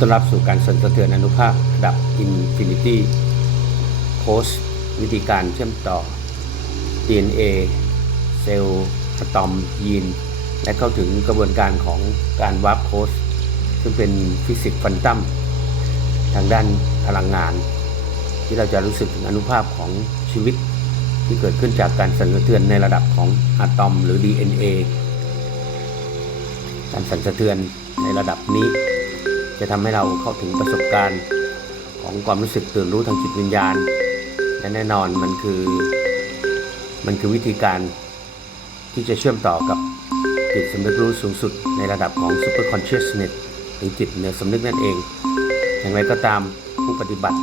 ต้อนรับสู่การสั่นสะเทือนอนุภาคระดับ Infinity Post วิธีการเชื่อมต่อ DNA เซลล์อะตอมยีน และเข้าถึงกระบวนการของการวาร์ปโค้ดซึ่งเป็นฟิสิกส์ควอนตัมทางด้านพลังงาน ที่เราจะรู้สึกถึงอนุภาพของชีวิตที่เกิดขึ้นจากการสั่นสะเทือนในระดับของอะตอมหรือ DNA การสั่นสะเทือนในระดับนี้ จะทำให้เราเข้าถึงประสบการณ์ของความรู้สึกตื่นรู้ทางจิตวิญญาณ และแน่นอนมันคือมันคือวิธีการที่จะเชื่อมต่อกับจิตสำนึกรู้สูงสุดในระดับของ super consciousness หรือจิตเหนือสำนึกนั่นเอง อย่างไรก็ตามผู้ปฏิบัติ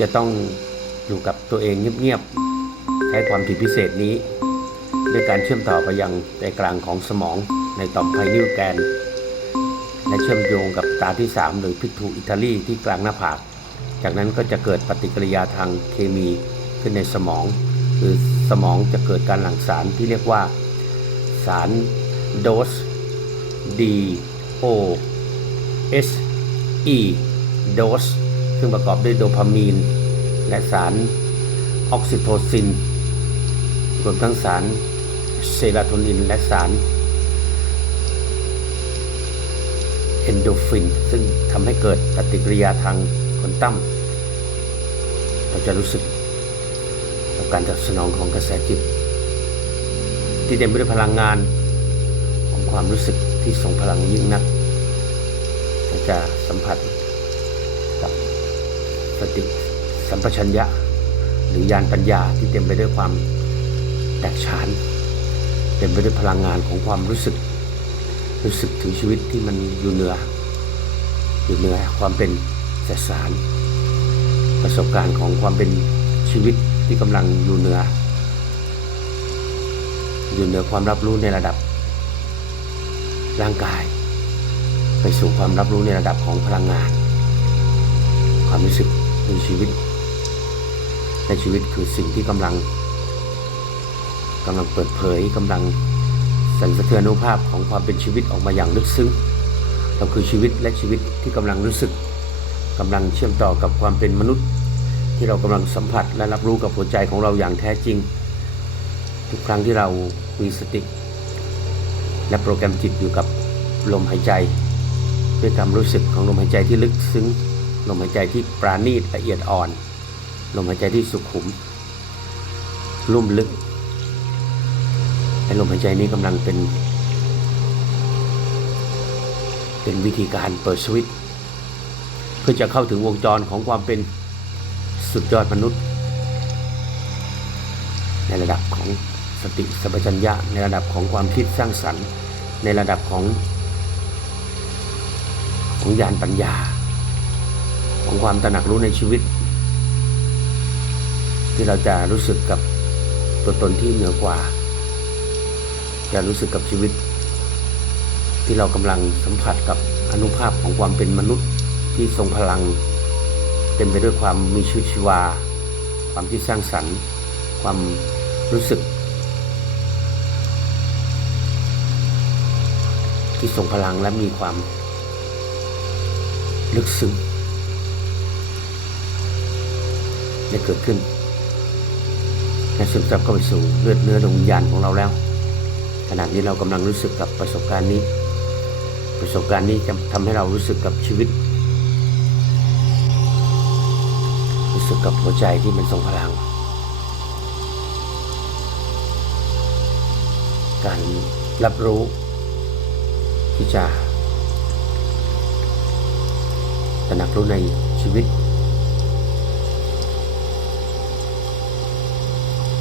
จะต้องอยู่กับตัวเองเงียบๆ ใช้ความถี่พิเศษนี้ ด้วยการเชื่อมต่อไปยังใจกลางของสมองในต่อมไพนิวแกน และเชื่อมโยงกับตาที่ 3 หรือพิทูอิตาลีที่กลางหน้าผาก จากนั้นก็จะเกิดปฏิกิริยาทางเคมีขึ้นในสมอง คือสมองจะเกิดการหลั่งสารที่เรียกว่า สารโดส D O S E โดสซึ่งประกอบด้วยโดพามีน และสารออกซิโทซิน รวมทั้งสารเซโรโทนิน และสาร เอนโดฟิน ซึ่งทำให้เกิดปฏิกิริยาทางควอนตั้มเราจะรู้สึกกับการตอบสนองของกระแสจิต ที่เต็มไปด้วยพลังงานของความรู้สึกที่ทรงพลังยิ่งนักเราจะสัมผัสกับสติสัมปชัญญะ หรือยานปัญญาที่เต็มไปด้วยความแตกฉาน เต็มไปด้วยพลังงานของความรู้สึก รู้สึกถึงชีวิตที่มันอยู่เหนือ อยู่เหนือความเป็นแสสาร ประสบการณ์ของความเป็นชีวิตที่กำลังอยู่เหนือ อยู่เหนือความรับรู้ในระดับ ร่างกาย ไปสู่ความรับรู้ในระดับของพลังงาน ความรู้สึกคือชีวิต ในชีวิตคือสิ่งที่กำลังกำลังเปิดเผยกำลัง สั่นสะเทือนอนุภาพของความเป็นชีวิตออกมาอย่างลึกซึ้งเราคือชีวิตและชีวิตที่กำลังรู้สึกกำลังเชื่อมต่อกับความเป็นมนุษย์ ที่เรากำลังสัมผัสและรับรู้กับหัวใจของเราอย่างแท้จริง ทุกครั้งที่เรามีสติ และโปรแกรมจิตอยู่กับลมหายใจ ด้วยความรู้สึกของลมหายใจที่ลึกซึ้งลมหายใจที่ปราณีตละเอียดอ่อน ลมหายใจที่สุขุม ลุ่มลึก ลมหายใจนี้กำลังเป็น เป็นวิธีการเปิดสวิตช์เพื่อจะเข้าถึงวงจรของความเป็นสุดยอดมนุษย์ ในระดับของสติสัมปชัญญะในระดับของความคิดสร้างสรรค์ ในระดับของ ของญาณปัญญา ของความตระหนักรู้ในชีวิต ที่เราจะรู้สึกกับตัวตนที่เหนือกว่า จะรู้สึกกับชีวิต ที่เรากำลังสัมผัสกับอนุภาพของความเป็นมนุษย์ที่ทรงพลัง เต็มไปด้วยความมีชีวิตชีวา ความที่สร้างสรรค์ ความรู้สึก ที่ทรงพลังและมีความลึกซึ้งได้เกิดขึ้นและซึมซับเข้าไปสู่เลือดเนื้อดวงวิญญาณของเราแล้ว ขณะนี้เรากำลังรู้สึกกับประสบการณ์นี้ ประสบการณ์นี้จะทำให้เรารู้สึกกับชีวิต รู้สึกกับหัวใจที่มันทรงพลัง การรับรู้ที่จะตระหนักรู้ในชีวิต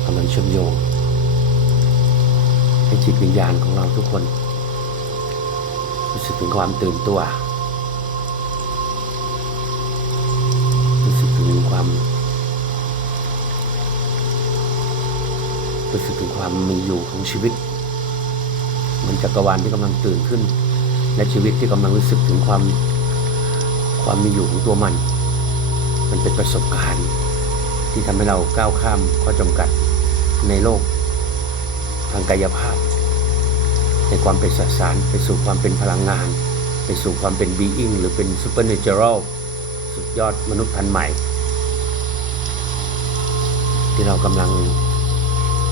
กำลังเชื่อมโยง ให้จิตวิญญาณของเราทุกคน รู้สึกถึงความตื่นตัว รู้สึกถึงความ รู้สึกถึงความมีอยู่ของชีวิตเหมือนจักรวาลที่กำลังตื่นขึ้น และชีวิตที่กำลังรู้สึกถึงความความมีอยู่ของตัวมัน มันเป็นประสบการณ์ ที่ทำให้เราก้าวข้ามข้อจำกัดในโลก ทางกายภาพ ในความเป็นสสารไปสู่ความเป็นพลังงาน ไปสู่ความเป็น being หรือเป็น supernatural สุดยอดมนุษย์พันธุ์ใหม่ ที่เรากำลัง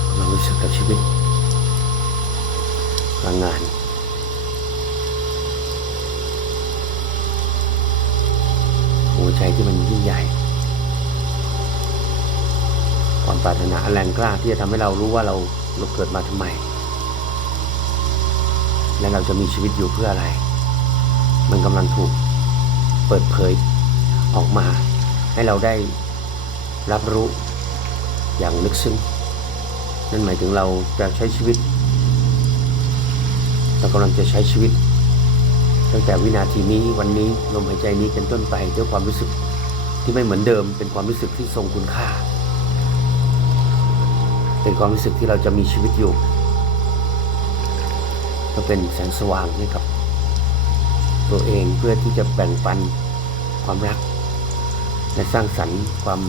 กำลังรู้สึกกับชีวิตพลังงานหัวใจที่มันยิ่งใหญ่ ความปรารถนาอันแรงกล้าที่จะทำให้เรารู้ว่าเรา เราเกิดมาทำไม และเราจะมีชีวิตอยู่เพื่ออะไร มันกำลังถูกเปิดเผยออกมา ให้เราได้รับรู้อย่างลึกซึ้งนั่นหมายถึงเราจะใช้ชีวิต เรากำลังจะใช้ชีวิต ตั้งแต่วินาทีนี้วันนี้ลมหายใจนี้เป็นต้นไปด้วยความรู้สึกที่ไม่เหมือนเดิมเป็นความรู้สึกที่ทรงคุณค่า เป็นความรู้สึกที่เราจะมีชีวิตอยู่ ก็เป็นแสงสว่างให้กับ ตัวเองเพื่อที่จะแบ่งปันความรัก และสร้างสรรค์ความ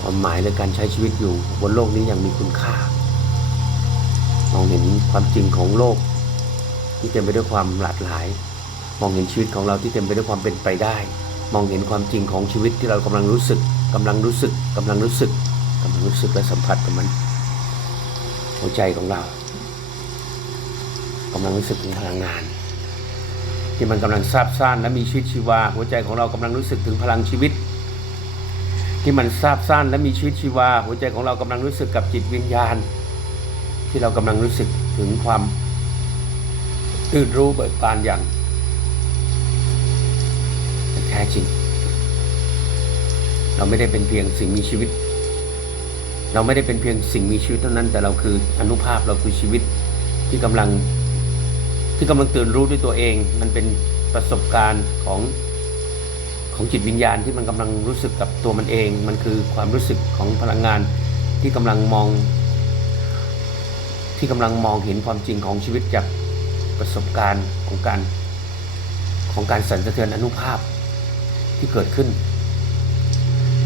ความหมายในการใช้ชีวิตอยู่บนโลกนี้อย่างมีคุณค่ามองเห็นความจริงของโลก ที่เต็มไปด้วยความหลากหลาย มองเห็นชีวิตของเราที่เต็มไปด้วยความเป็นไปได้ มองเห็นความจริงของชีวิตที่เรากำลังรู้สึกกำลังรู้สึกกำลังรู้สึก กำลังรู้สึกและสัมผัสกับมัน หัวใจของเรากำลังรู้สึกถึงพลังงาน ที่มันกำลังซาบซ่านและมีชีวิตชีวา หัวใจของเรากำลังรู้สึกถึงพลังชีวิต ที่มันซาบซ่านและมีชีวิตชีวา หัวใจของเรากำลังรู้สึกกับจิตวิญญาณ ที่เรากำลังรู้สึกถึงความตื่นรู้เบิกบานอย่างแท้จริง เราไม่ได้เป็นเพียงสิ่งมีชีวิต เราไม่ได้เป็นเพียงสิ่งมีชีวิตเท่านั้น แต่เราคืออนุภาพเราคือชีวิตที่กำลังที่กำลังตื่นรู้ด้วยตัวเอง มันเป็นประสบการณ์ของของจิตวิญญาณที่มันกำลังรู้สึกกับตัวมันเอง มันคือความรู้สึกของพลังงานที่กำลังมอง ที่กำลังมองเห็นความจริงของชีวิตจากประสบการณ์ของการของการสั่นสะเทือนอนุภาพที่เกิดขึ้น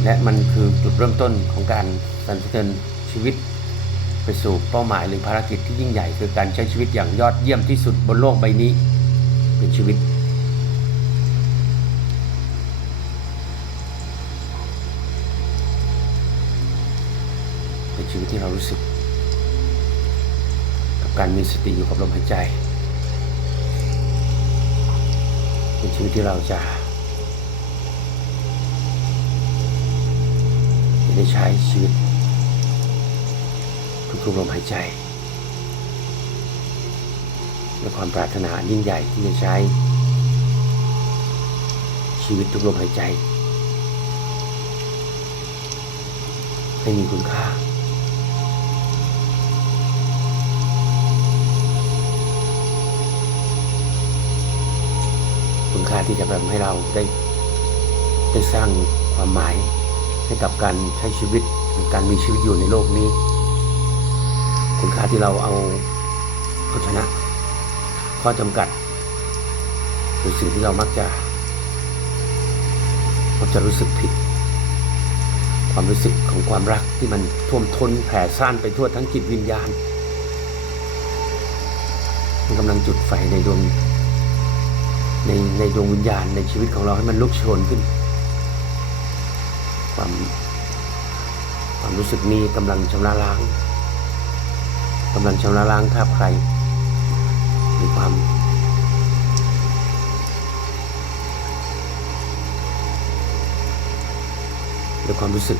และมันคือจุดเริ่มต้นของการสั่นสะเทือนชีวิตไปสู่เป้าหมายหรือภารกิจที่ยิ่งใหญ่ คือการใช้ชีวิตอย่างยอดเยี่ยมที่สุดบนโลกใบนี้ เป็นชีวิต เป็นชีวิตที่เรารู้สึก กับการมีสติอยู่กับลมหายใจ เป็นชีวิตที่เราจะได้ใช้ชีวิต ทุกๆลมหายใจด้วยความปรารถนายิ่งใหญ่ที่จะใช้ ชีวิตทุกลมหายใจ ให้มีคุณค่า คุณค่าที่จะทำให้เราได้ ได้สร้างความหมายให้กับการใช้ชีวิตหรือการมีชีวิตอยู่ในโลกนี้ คุณค่าที่เราเอาเอาชนะ ข้อจำกัด หรือสิ่งที่เรามักจะมักจะรู้สึกผิด ความรู้สึกของความรักที่มันท่วมท้นแผ่ซ่านไปทั่วทั้งจิตวิญญาณมันกำลังจุดไฟในดวงในในดวงวิญญาณในชีวิตของเราให้มันลุกโชนขึ้น ความความรู้สึกนี้กำลังชำระล้าง กำลังชำระล้างคราบใครหรือความหรือความรู้สึก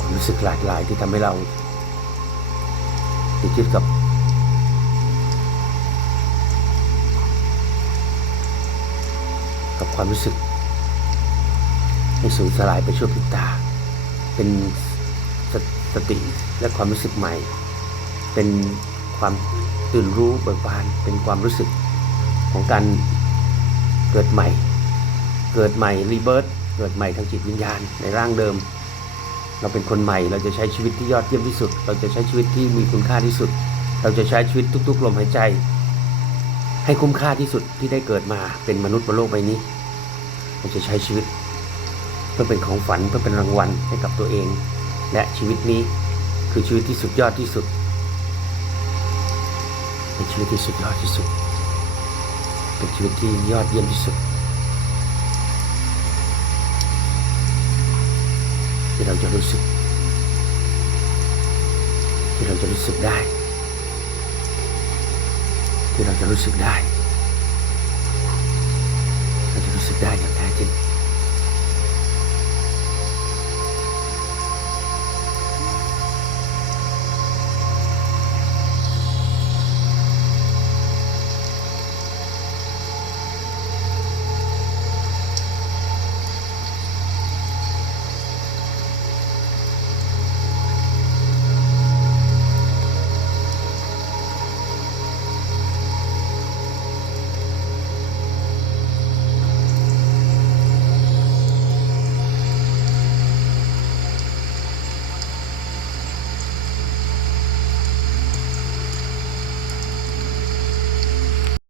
ความรู้สึกหลากหลายที่ทำให้เราติดยึดกับกับความรู้สึก ให้สูญสลายไปชั่วพริบตา เป็นสสติและความรู้สึกใหม่ เป็นความตื่นรู้เบิกบาน เป็นความรู้สึกของการเกิดใหม่ เกิดใหม่รีเบิร์ตเกิดใหม่ทางจิตวิญญาณในร่างเดิม เราเป็นคนใหม่ เราจะใช้ชีวิตที่ยอดเยี่ยมที่สุด เราจะใช้ชีวิตที่มีคุณค่าที่สุด เราจะใช้ชีวิตทุก ๆ ลมหายใจ ให้คุ้มค่าที่สุดที่ได้เกิดมาเป็นมนุษย์บนโลกใบนี้ เราจะใช้ชีวิต เพื่อเป็นของฝันเพื่อเป็นรางวัลให้กับตัวเอง และชีวิตนี้คือชีวิตที่สุดยอดที่สุดเป็นชีวิตที่สุดยอดที่สุด เป็นชีวิตที่ยอดเยี่ยมที่สุด ที่เราจะรู้สึก ที่เราจะรู้สึกได้ ที่เราจะรู้สึกได้ เราจะรู้สึกได้อย่าง